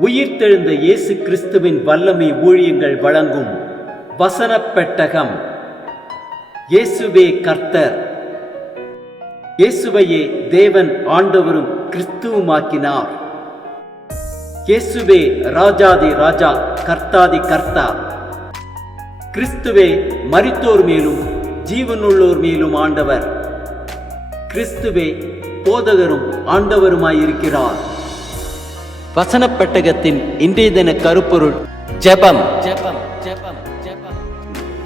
உயிர்த்தெழுந்த இயேசு கிறிஸ்துவின் வல்லமை ஊழியங்கள் வழங்கும் வசனப் பெட்டகம். இயேசுவே கர்த்தர். இயேசுவையே தேவன் ஆண்டவரும் கிறிஸ்துவுமாக்கினார். இயேசுவே ராஜாதி ராஜா, கர்த்தாதி கர்த்தா. கிறிஸ்துவே மரித்தோர் மேலும் ஜீவனுள்ளோர் மேலும் ஆண்டவர். கிறிஸ்துவே போதகரும் ஆண்டவருமாயிருக்கிறார். வசனப் பெட்டகத்தின் இன்றைய தின கருப்பொருள் ஜெபம்.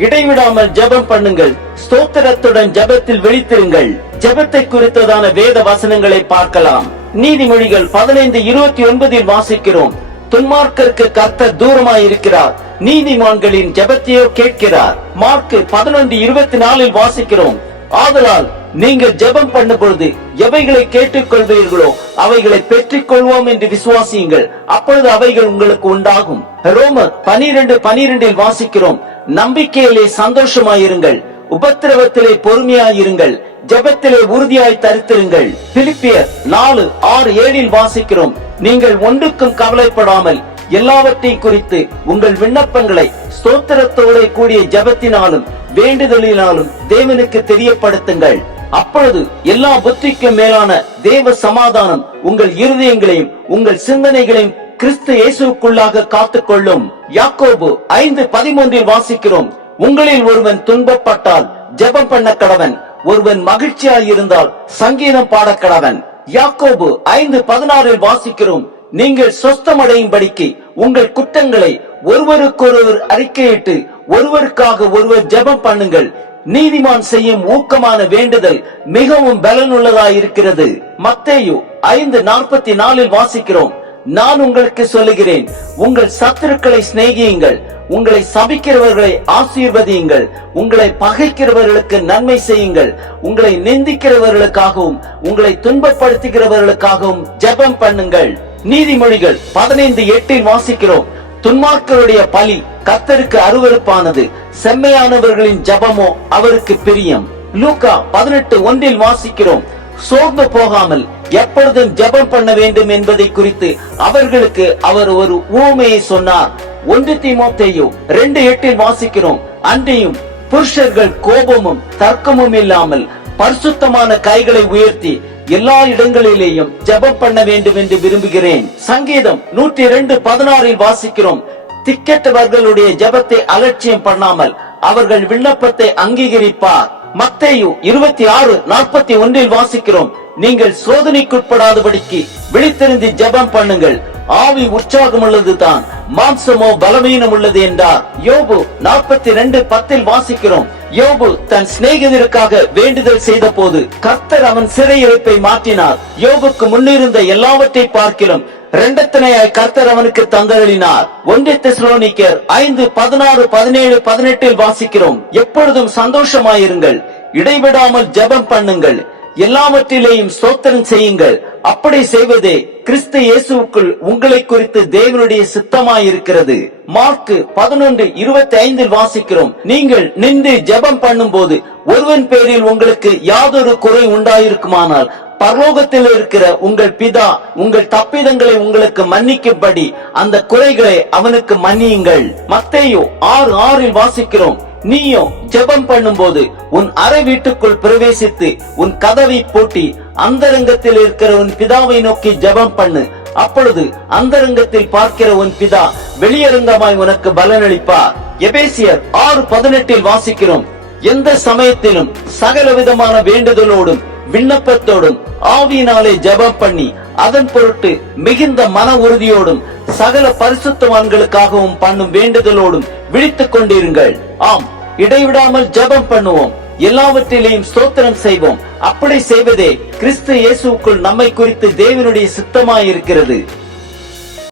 இடைவிடாமல் ஜெபம் பண்ணுங்கள், ஸ்தோத்திரத்துடன் ஜெபத்தில் விழித்திருங்கள். ஜெபத்தை குறித்ததான வேத வசனங்களை பார்க்கலாம். நீதிமொழிகள் 15:29 வாசிக்கிறோம், துன்மார்க்கருக்கு கர்த்தர் தூரமாயிருக்கிறார், நீதிமான்களின் ஜெபத்தையோ கேட்கிறார். மார்க்கு 11:24 வாசிக்கிறோம், ஆதலால் நீங்கள் ஜெபம் பண்ணும் பொழுது எவைகளை கேட்டுக் கொள்வீர்களோ அவைகளை பெற்றுக் கொள்வோம் என்று விசுவாசியுங்கள், அப்பொழுது அவைகள் உங்களுக்கு உண்டாகும். ரோமர் 12:12 வாசிக்கிறோம், நம்பிக்கையிலே சந்தோஷமாயிருங்கள், உபத்திரவத்திலே பொறுமையாயிருங்கள், ஜெபத்திலே உறுதியாய் தரித்திருங்கள். பிலிப்பியர் 4:6-7 வாசிக்கிறோம், நீங்கள் ஒன்றுக்கும் கவலைப்படாமல் எல்லாவற்றையும் குறித்து உங்கள் விண்ணப்பங்களை ஸ்தோத்திரத்தோட கூடிய ஜெபத்தினாலும் வேண்டுதலினாலும் தேவனுக்கு தெரியப்படுத்துங்கள். அப்பொழுது எல்லா புத்திக்கும் மேலான தேவ சமாதானம் உங்கள் இருதயங்களையும் உங்கள் சிந்தனைகளையும் கிறிஸ்து இயேசுக்குள்ளாக காத்துக்கொள்ளும். யாக்கோபு 5:13 வாசிக்கிறோம், உங்களில் ஒருவன் துன்பப்பட்டால் ஜெபம் பண்ண கடவன், ஒருவன் மகிழ்ச்சியாயிருந்தால் சங்கீதம் பாட கடவன். யாக்கோபு 5:16 வாசிக்கிறோம், நீங்கள் சொஸ்தமடையும்படிக்கு உங்கள் குற்றங்களை ஒருவருக்கொருவர் அறிக்கையிட்டு ஒருவருக்காக ஒருவர் ஜெபம் பண்ணுங்கள், நீதிமான் செய்யும் ஊக்கமான வேண்டுதல் மிகவும் பலனுள்ளதாயிருக்கிறது. மத்தேயு 5:44 வாசிக்கிறோம், நான் உங்களுக்கு சொல்லுகிறேன், உங்கள் சத்துருக்களை சிநேகியுங்கள், உங்களை சபிக்கிறவர்களை ஆசீர்வதியுங்கள், உங்களை பகைக்கிறவர்களுக்கு நன்மை செய்யுங்கள், உங்களை நிந்திக்கிறவர்களுக்காகவும் உங்களை துன்பப்படுத்துகிறவர்களுக்காகவும் ஜெபம் பண்ணுங்கள். நீதிமொழிகள் 15:8 வாசிக்கிறோம், துன்மார்க்கருடைய பலி கர்த்தருக்கு அருவருப்பானது, செம்மையானவர்களின் ஜெபமோ அவருக்கு பிரியம். லூக்கா 18:1 வாசிக்கிறோம், சோர்ந்து போகாமல் எப்பொழுதும் ஜெபம் பண்ண வேண்டும் என்பதை குறித்து அவர்களுக்கு அவர் ஒரு உவமையை சொன்னார். 1 தீமோத்தேயு 2:8 வாசிக்கிறோம், அன்றையும் புருஷர்கள் கோபமும் தர்க்கமும் இல்லாமல் பரிசுத்தமான கைகளை உயர்த்தி எல்லா இடங்களிலேயும் ஜெபம் பண்ண வேண்டும் என்று விரும்புகிறேன். சங்கீதம் 102:16 வாசிக்கிறோம், திக்கெட்டவர்களுடைய ஜெபத்தை அலட்சியம் பண்ணாமல் அவர்கள் விண்ணப்பத்தை அங்கீகரிப்பார். மத்தேயு 26:41 வாசிக்கிறோம், நீங்கள் சோதனைக்குட்படாதபடிக்கு விழித்திருந்து ஜெபம் பண்ணுங்கள், ஆவி உற்சாகம் உள்ளதுதான், மாம்சமோ பலவீனம் உள்ளது என்றார். யோபு 42:10 வாசிக்கிறோம், யோபு தன் சிநேகிதருக்காக வேண்டுதல் செய்த போது கர்த்தர் அவன் சிறையிருப்பை மாற்றினார். யோபுக்கு முன்னிருந்த எல்லாவற்றை பார்க்கிலும் இரண்டத்தனையாய் கர்த்தர் அவனுக்கு தந்தருளினார். 1 தெசலோனிக்கேயர் 5:16-17-18 வாசிக்கிறோம், எப்பொழுதும் சந்தோஷமாயிருங்கள், இடைவிடாமல் ஜெபம் பண்ணுங்கள், எல்லாவற்றிலேயும் ஸ்தோத்திரம் செய்யுங்கள், அப்படி செய்வதே கிறிஸ்து இயேசுவுக்குள் உங்களை குறித்து தேவனுடைய சித்தமாயிருக்கிறது. மார்க்கு 11:25 வாசிக்கிறோம், நீங்கள் நின்று ஜெபம் பண்ணும் போது ஒருவன் பேரில் உங்களுக்கு யாதொரு குறை உண்டாயிருக்குமானால் பரலோகத்தில் இருக்கிற உங்கள் பிதா உங்கள் தப்பிதங்களை உங்களுக்கு மன்னிக்கும்படி அந்த குறைகளை அவனுக்கு மன்னியுங்கள். மத்தேயு 6:6 வாசிக்கிறோம், நீயோ ஜெபம் பண்ணும் போது உன் அறை வீட்டுக்குள் பிரவேசித்து உன் கதவை பூட்டி அந்தரங்கத்தில் இருக்கிற உன் பிதாவை நோக்கி ஜெபம் பண்ணு, அப்பொழுது அந்தரங்கத்தில் பார்க்கிற உன் பிதா வெளியரங்கமாய் உனக்கு பலனளிப்பார். எபேசியர் 6:18 வாசிக்கிறோம், எந்த சமயத்திலும் சகல விதமான வேண்டுதலோடும் விண்ணப்பத்தோடும் ஆவியினாலே ஜெபம் பண்ணி அதன் பொருட்டு மிகுந்த மன உறுதியோடும் சகல பரிசுத்தவான்களுக்காகவும் பண்ணும் வேண்டுதலோடும் விழித்துக் கொண்டிருங்கள். ஆம், இடைவிடாமல் ஜெபம் பண்ணுவோம், எல்லாவற்றிலேயும் ஸ்தோத்திரம் செய்வோம், அப்படி செய்வதே கிறிஸ்து இயேசுவுக்குள் நம்மை குறித்து தேவனுடைய சித்தமாயிருக்கிறது.